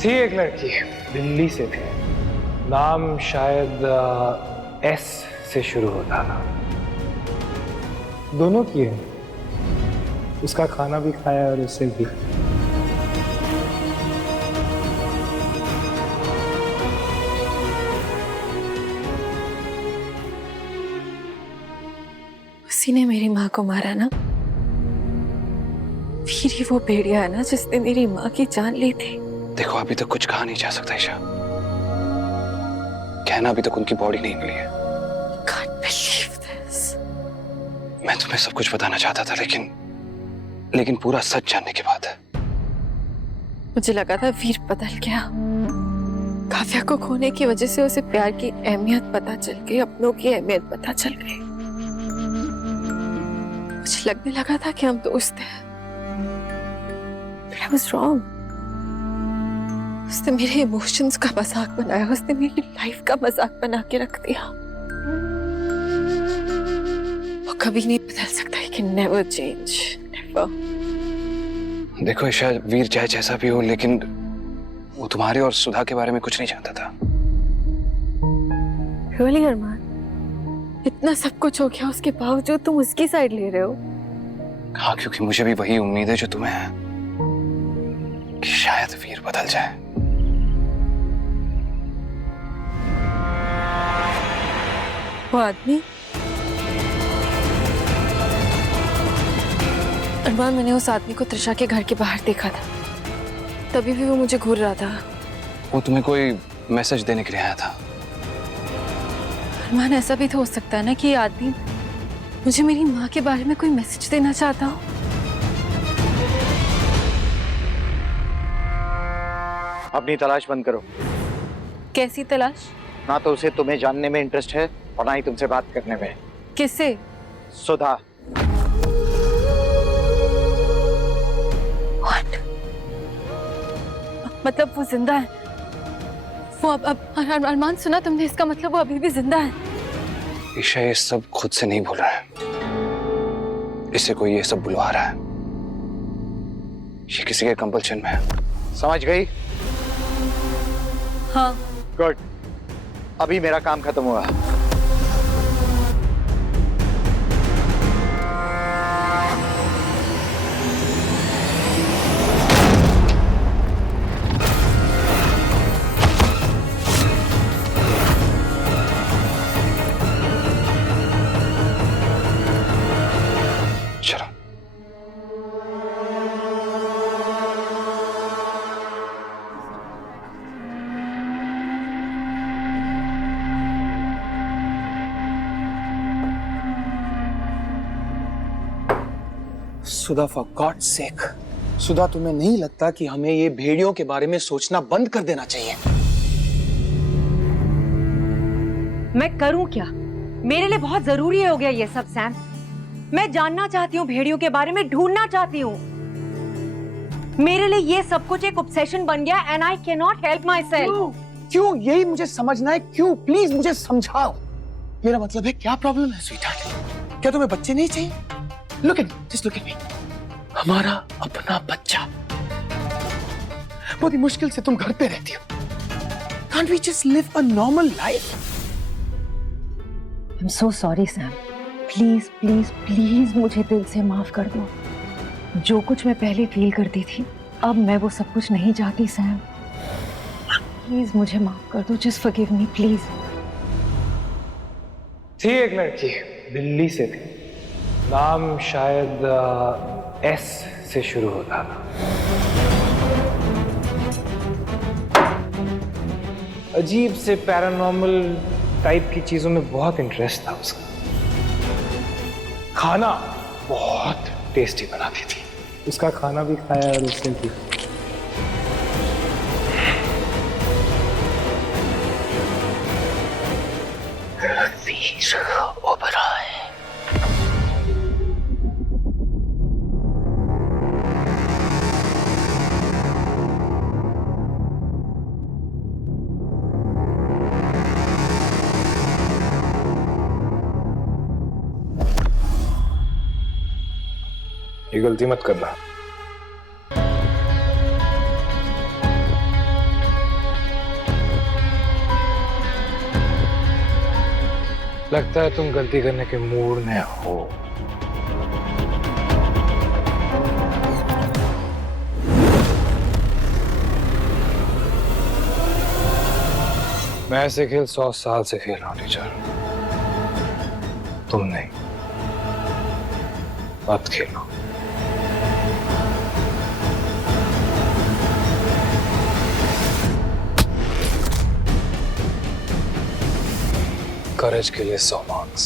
थी एक लड़की, दिल्ली से थी, नाम शायद एस से शुरू होता था। दोनों की है, उसका खाना भी खाया और उससे भी। उसी ने मेरी माँ को मारा ना। फिर ही वो भेड़िया है ना जिसने मेरी माँ की जान ली थी। देखो अभी तक कुछ कहा नहीं जा सकता ईशा, कहना अभी तक उनकी बॉडी नहीं मिली है। Can't believe this. मैं तुम्हें सब कुछ बताना चाहता था लेकिन पूरा सच जानने के बाद। मुझे लगा था वीर बदल गया। काव्या को खोने की वजह से उसे प्यार की अहमियत पता चल गई, अपनों की अहमियत पता चल गई। मुझे लगने लगा था कि हम दोस्त हैं। But I was wrong. उसने मेरे इमोशंस का मजाक बनाया, उसने मेरी लाइफ का मजाक बना के रख दिया। वो कभी नहीं बदल सकता, he can never change, never. देखो ईशा, वीर चाहे जैसा भी हो लेकिन वो तुम्हारे और सुधा के बारे में कुछ नहीं जानता था। Really अरमान, इतना सब कुछ हो गया उसके बावजूद तुम उसकी साइड ले रहे हो? हाँ, क्योंकि मुझे भी वही उम्मीद है जो तुम्हें है कि शायद वीर बदल जाए। वो आदमी अरमान, मैंने उस आदमी को त्रिशा के घर के बाहर देखा था। तभी भी वो मुझे घूर रहा था। वो तुम्हें कोई मैसेज देने के लिए आया था। अरमान, ऐसा भी तो हो सकता है ना कि ये आदमी मुझे मेरी माँ के बारे में कोई मैसेज देना चाहता हो। अपनी तलाश बंद करो। कैसी तलाश? ना तो उसे तुम्हें जानने में इंटरेस्ट है और ना ही तुमसे बात करने में। किससे? सुधा। What? मतलब वो जिंदा है? वो अब अरमान, सुना तुमने? इसका मतलब वो अभी भी जिंदा है? ईशा ये सब खुद से नहीं बोल रहा है, इसे कोई ये सब बुलवा रहा है। ये किसी के कंपल्शन में है। समझ गई? हाँ। गुड, अभी मेरा काम खत्म हुआ। चलो। सुधा, फॉर गॉड सेक, सुधा, तुम्हें नहीं लगता कि हमें ये भेड़ियों के बारे में सोचना बंद कर देना चाहिए? मैं करूं क्या? मेरे लिए बहुत जरूरी हो गया ये सब सैम। मैं जानना चाहती हूँ भेड़ियों के बारे में, ढूंढना चाहती हूँ। मेरे लिए ये सब कुछ एक ऑब्सेशन बन गया and I can not help my self. क्यों? यही मुझे समझना है, क्यों? प्लीज मुझे समझाओ। मेरा मतलब है, क्या प्रॉब्लम है स्वीटहार्ट? क्या तुम्हें बच्चे नहीं चाहिए? Look at, just look at me. हमारा अपना बच्चा। बहुत ही मुश्किल से तुम घर पे रहती हो। Can't we just live a normal life? I'm so sorry Sam. Please please please मुझे दिल से माफ कर दो। जो कुछ मैं पहले फील करती थी, अब मैं वो सब कुछ नहीं चाहती सैम। प्लीज मुझे माफ कर दो, जस्ट फॉरगिव मी प्लीज। थी एक लड़की, दिल्ली से थी, नाम शायद एस से शुरू होता था। अजीब से पैरानॉर्मल टाइप की चीजों में बहुत इंटरेस्ट था उसका। खाना बहुत टेस्टी बनाती थी, उसका खाना भी खाया और उससे भी। ये गलती मत करना। लगता है तुम गलती करने के मूड में हो। मैं ऐसे खेल 100 साल से खेल रहा हूं टीचर, तुम नहीं। मत खेलो। करेज के लिए 100 मार्क्स।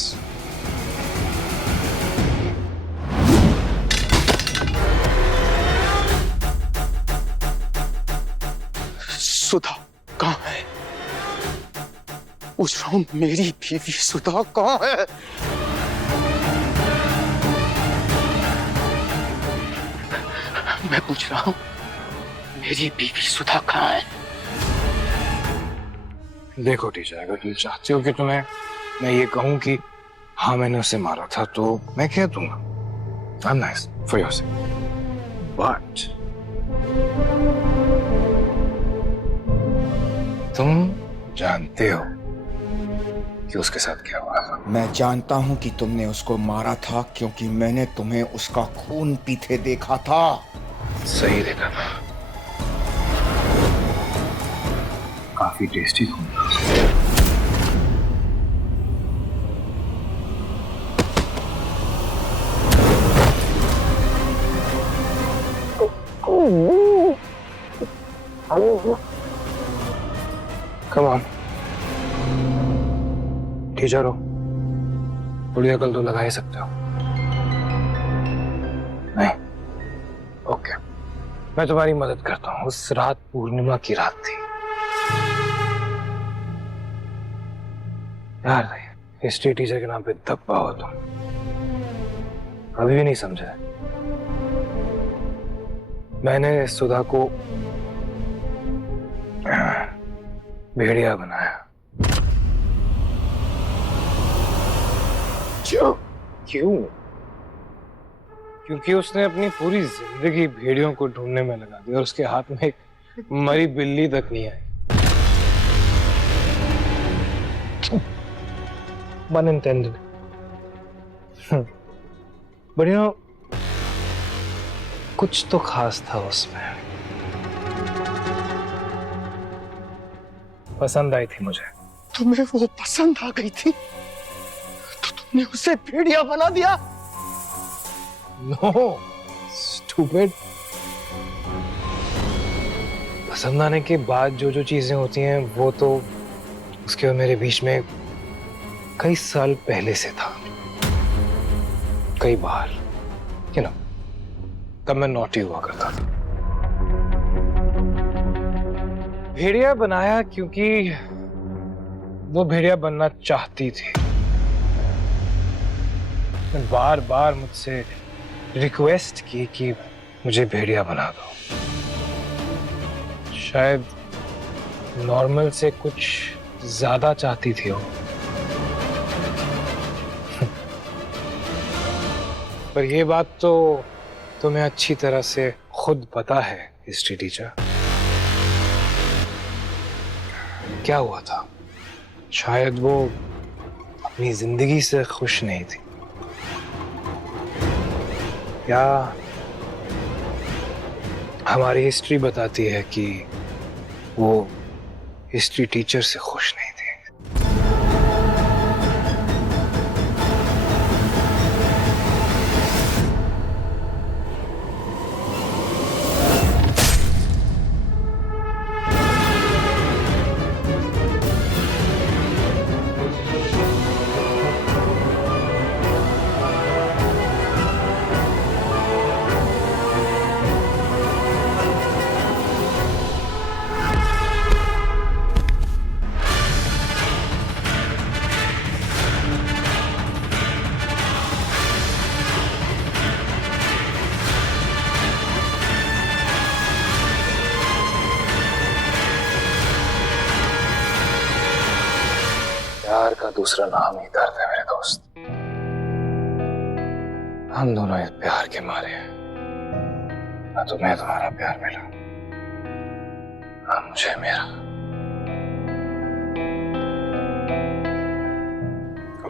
सुधा कहाँ है? पूछ रहा हूं, मेरी बीवी सुधा कहाँ है? मैं पूछ रहा हूं, मेरी बीवी सुधा कहाँ है? देखो टीचर, अगर तुम चाहती हो कि तुम्हें मैं ये कहूं कि हाँ मैंने उसे मारा था, तो मैं कह दूंगा। I'm nice for your sake. But तुम जानते हो कि उसके साथ क्या हुआ था। मैं जानता हूं कि तुमने उसको मारा था क्योंकि मैंने तुम्हें उसका खून पीते देखा था। सही देखा था, काफी टेस्टी खून था। Come on. टीचर हो, थोड़ी अकल तो लगा ही सकते हो। नहीं? ओके, मैं तुम्हारी मदद करता हूँ। उस रात पूर्णिमा की रात थी यार। हिस्ट्री टीचर के नाम पे धब्बा हो तुम, अभी भी नहीं समझा। मैंने सुधा को भेड़िया बनाया। क्यों? क्योंकि उसने अपनी पूरी जिंदगी भेड़ियों को ढूंढने में लगा दी और उसके हाथ में एक मरी बिल्ली तक नहीं आई। Unintended. But you know, कुछ तो खास था उसमें। पसंद आई थी मुझे। तुम्हें वो पसंद आ गई थी तो तुमने उसे भेड़िया बना दिया? No, stupid. पसंद आने के बाद जो जो चीजें होती हैं वो तो उसके और मेरे बीच में कई साल पहले से था। कई बार, you know, तब मैं नॉटी हुआ करता था। भेड़िया बनाया क्योंकि वो भेड़िया बनना चाहती थी। बार बार मुझसे रिक्वेस्ट की कि मुझे भेड़िया बना दो। शायद नॉर्मल से कुछ ज्यादा चाहती थी वो। पर ये बात तो तुम्हें अच्छी तरह से खुद पता है हिस्ट्री टीचर। क्या हुआ था? शायद वो अपनी जिंदगी से खुश नहीं थी, या हमारी हिस्ट्री बताती है कि वो हिस्ट्री टीचर से खुश नहीं थी। प्यार का दूसरा नाम ही दर्द है मेरे दोस्त। हम दोनों इस प्यार के मारे हैं। ना तुम्हें तुम्हारा प्यार मिला, ना मुझे मेरा।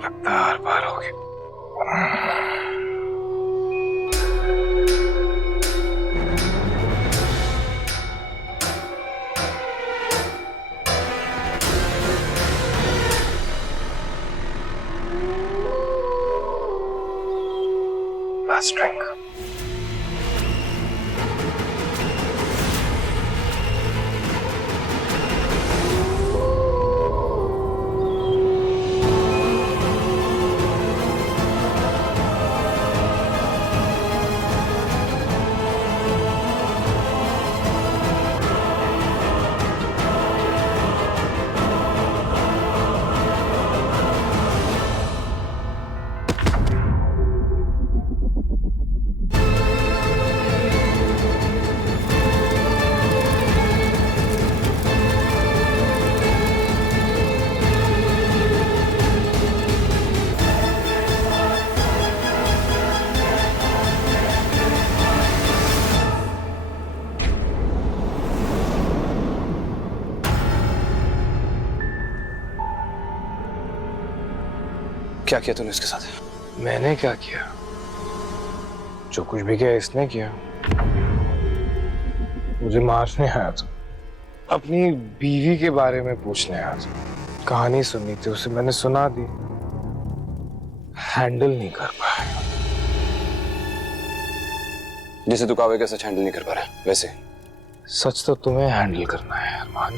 लगता है हर बार होगी। Last drink. क्या किया तूने उसके साथ? मैंने क्या किया? जो कुछ भी किया इसने किया। मुझे मारने आया था, अपनी बीवी के बारे में पूछने आया था। कहानी सुननी थी उसे, मैंने सुना दी। हैंडल नहीं कर पाया। जिसे तू काव्या के सच हैंडल नहीं कर पा रहा वैसे। सच तो तुम्हें हैंडल करना है अरमान,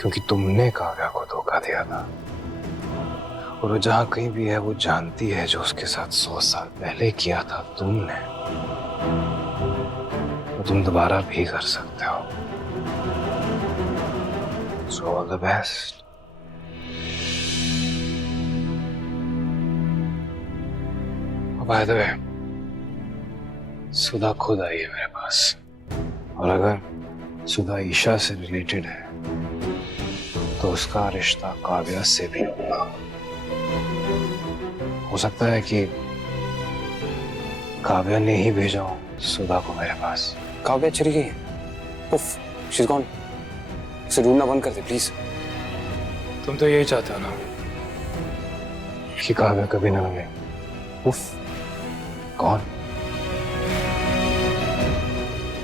क्योंकि तुमने काव्या को धोखा दिया था और वो जहां कहीं भी है वो जानती है जो उसके साथ 100 साल पहले किया था तुमने, तो तुम दोबारा भी कर सकते हो। So all the best. By the way, सुधा खुद आई है मेरे पास, और अगर सुधा ईशा से रिलेटेड है तो उसका रिश्ता काव्या से भी होगा। हो सकता है कि काव्या ने ही भेजा हो सुधा को मेरे पास। काव्या चली गई है। उफ, she's gone. उसे ढूंढना बंद कर दे प्लीज। तुम तो यही चाहते हो ना कि काव्या कभी ना मिले। उफ, कौन?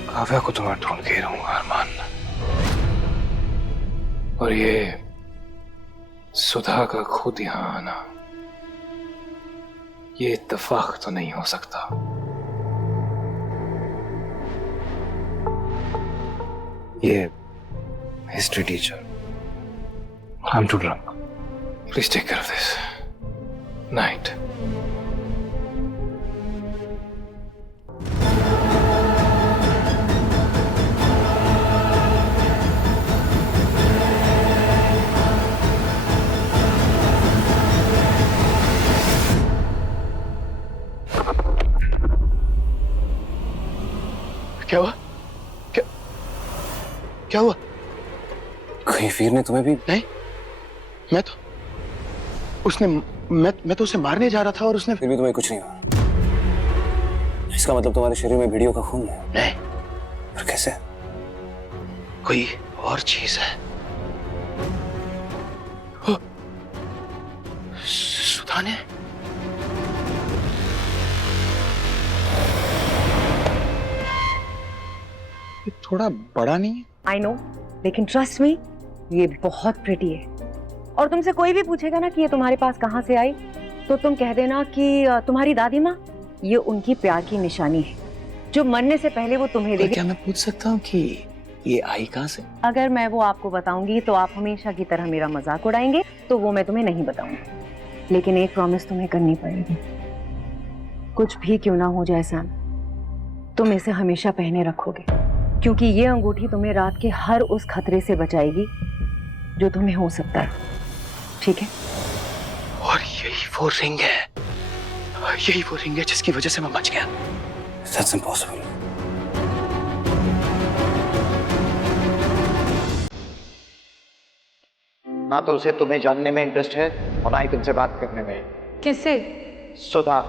काव्या को तो मैं ढूंढ के ही रहूंगा अरमान। और ये सुधा का खुद यहाँ आना, ये इत्तेफाक तो नहीं हो सकता। ये history teacher, I am too drunk, please take care of this. Night. क्या हुआ? क्या हुआ? कहीं वीर ने तुम्हें भी? नहीं, मैं तो उसे मारने जा रहा था और उसने। फिर भी तुम्हें कुछ नहीं हुआ। इसका मतलब तुम्हारे शरीर में भेड़ियों का खून है? नहीं। पर कैसे? कोई और चीज है। सुधा ने। ये थोड़ा बड़ा नहीं है? आई नो, लेकिन ट्रस्ट मी, ये बहुत प्रिटी है। और तुमसे कोई भी पूछेगा ना कि ये तुम्हारे पास कहाँ से आई, तो तुम कह देना कि तुम्हारी दादी माँ, ये उनकी प्यार की निशानी है जो मरने से पहले वो तुम्हें देगी। क्या मैं पूछ सकता हूँ कि ये आई कहाँ से? अगर मैं वो आपको बताऊंगी तो आप हमेशा की तरह मेरा मजाक उड़ाएंगे, तो वो मैं तुम्हें नहीं बताऊंगी। लेकिन एक प्रॉमिस तुम्हें करनी पड़ेगी। कुछ भी क्यों ना हो जाए सैम, तुम इसे हमेशा पहने रखोगे, क्योंकि ये अंगूठी तुम्हें रात के हर उस खतरे से बचाएगी जो तुम्हें हो सकता है। ठीक है? और यही वो रिंग है जिसकी वजह से मैं बच गया। That's impossible. ना तो उसे तुम्हें जानने में इंटरेस्ट है और ना ही तुमसे बात करने में। किससे? सुधा।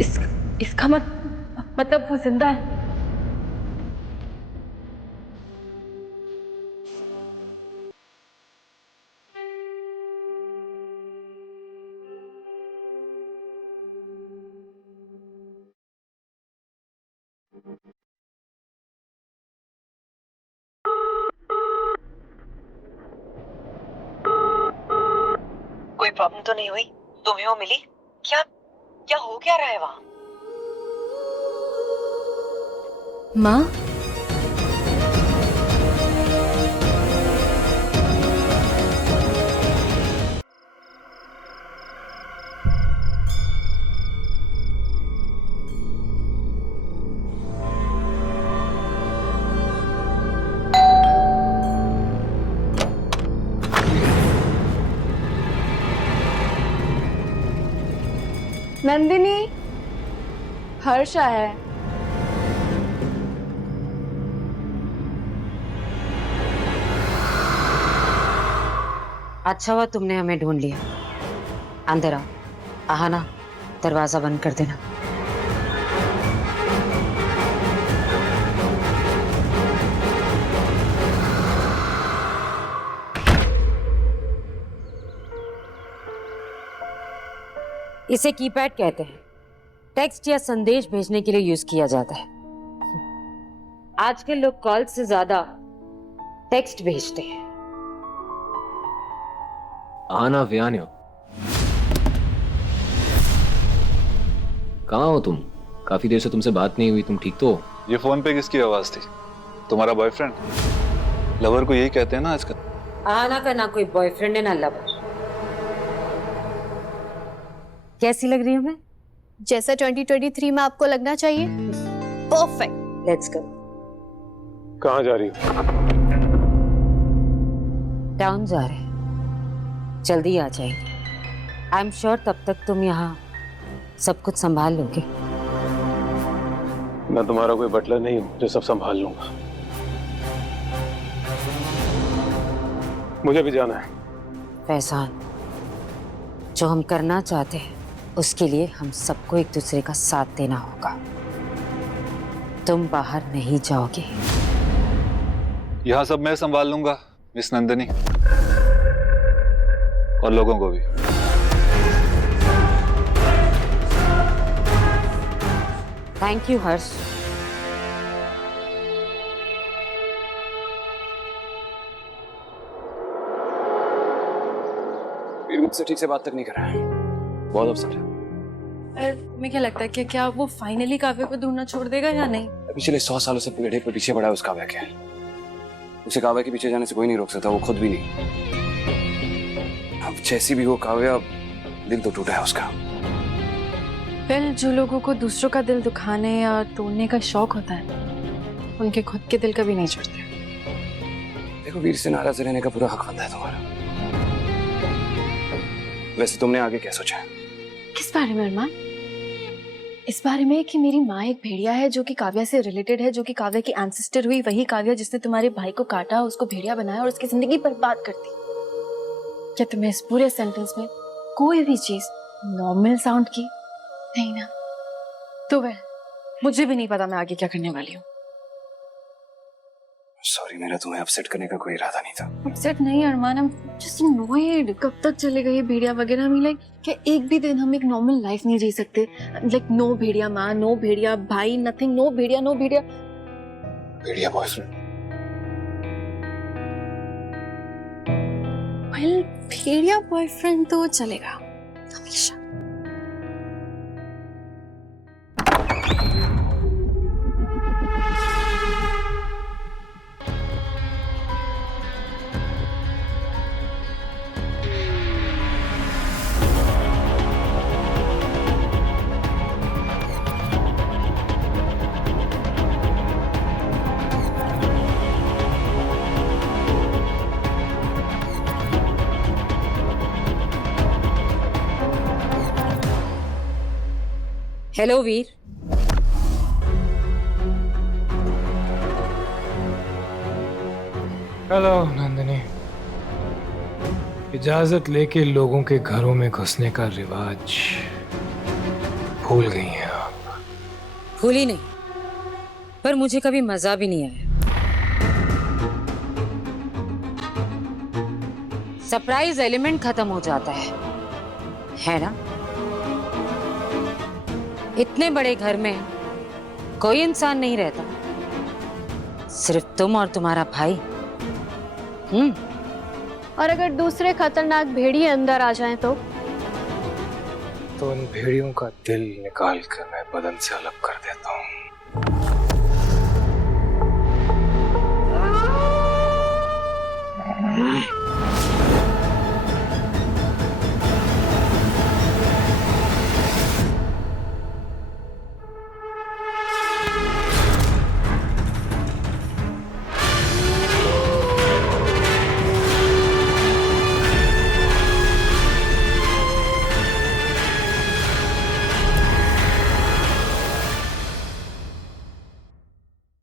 इसका मतलब वो जिंदा है। कोई प्रॉब्लम तो नहीं हुई? तुम्हें वो मिली? क्या क्या हो क्या रहा है वहां? माँ, नंदिनी, हर्ष आया है। अच्छा हुआ तुमने हमें ढूंढ लिया। अंदर आओ। आहाना, दरवाजा बंद कर देना। इसे कीपैड कहते हैं। टेक्स्ट या संदेश भेजने के लिए यूज किया जाता है। आजकल लोग कॉल से ज्यादा टेक्स्ट भेजते हैं। आना व्यान्यो, कहाँ हो तुम? काफी देर से तुमसे बात नहीं हुई। तुम ठीक तो हो? ये फोन पे किसकी आवाज थी? तुम्हारा बॉयफ्रेंड? लवर को यही कहते हैं ना आजकल। आना का ना कोई बॉयफ्रेंड है ना लवर। कैसी लग रही हूँ मैं? जैसा 2023 में आपको लगना चाहिए। परफेक्ट। Let's go. कहाँ जा रही हो? टाउन जा रहे हैं, जल्दी आ जाएंगे। आई एम श्योर तब तक तुम यहाँ सब कुछ संभाल लोगे। मैं तुम्हारा कोई बटलर नहीं हूँ जो सब संभाल लूंगा। मुझे भी जाना है। फैजान, जो हम करना चाहते हैं उसके लिए हम सबको एक दूसरे का साथ देना होगा। तुम बाहर नहीं जाओगे। यहाँ सब मैं संभाल लूंगा मिस नंदिनी, और लोगों को भी। थैंक यू हर्ष। वीर मुझसे ठीक से बात तक नहीं कर रहा है। बहुत अपसेट है। तुम्हें क्या लगता है कि क्या वो फाइनली काव्य को ढूंढना छोड़ देगा या नहीं? पिछले 100 सालों से पेड़े पे पीछे पड़ा है उस काव्या के। उसे काव्या के पीछे जाने से कोई नहीं रोक सकता, वो खुद भी नहीं। अब जैसी भी हो काव्या, दिल तो टूटा है उसका। वेल, जो लोगों को दूसरों का दिल दुखाने या तोड़ने का शौक होता है, उनके खुद के दिल कभी नहीं छूटते। देखो, वीर से नाराज रहने का पूरा हक बनता है तुम्हारा। वैसे तुमने आगे क्या सोचा है? किस बारे में अरमान? इस बारे में कि मेरी माँ एक भेड़िया है जो कि काव्या से रिलेटेड है, जो कि काव्या की एंसेस्टर हुई, वही काव्या जिसने तुम्हारे भाई को काटा, उसको भेड़िया बनाया और उसकी जिंदगी बर्बाद कर दी। क्या तुम्हें इस पूरे सेंटेंस में कोई भी चीज नॉर्मल साउंड की? नहीं ना? तो वेल, मुझे भी नहीं पता मैं आगे क्या करने वाली हूँ। सॉरी, मेरा तुम्हें अपसेट करने का कोई इरादा नहीं था। अपसेट नहीं अरमान, I'm just annoyed। कब तक चलेगा ये भेड़िया वगैरह? हमें लाइक क्या एक भी दिन हम एक नॉर्मल लाइफ नहीं जी सकते? लाइक नो भेड़िया माँ, नो भेड़िया भाई, नथिंग, नो भेड़िया, नो भेड़िया। भेड़िया बॉयफ्रेंड? वेल, भेड़िया बॉयफ्रेंड तो चलेगा हमेशा। हेलो वीर। हेलो नंदिनी। इजाजत लेके लोगों के घरों में घुसने का रिवाज भूल गई हैं आप। भूली नहीं, पर मुझे कभी मजा भी नहीं आया। सरप्राइज एलिमेंट खत्म हो जाता है ना? इतने बड़े घर में कोई इंसान नहीं रहता, सिर्फ तुम और तुम्हारा भाई। और अगर दूसरे खतरनाक भेड़िए अंदर आ जाएं तो उन भेड़ियों का दिल निकाल कर मैं बदन से अलग कर देता हूँ।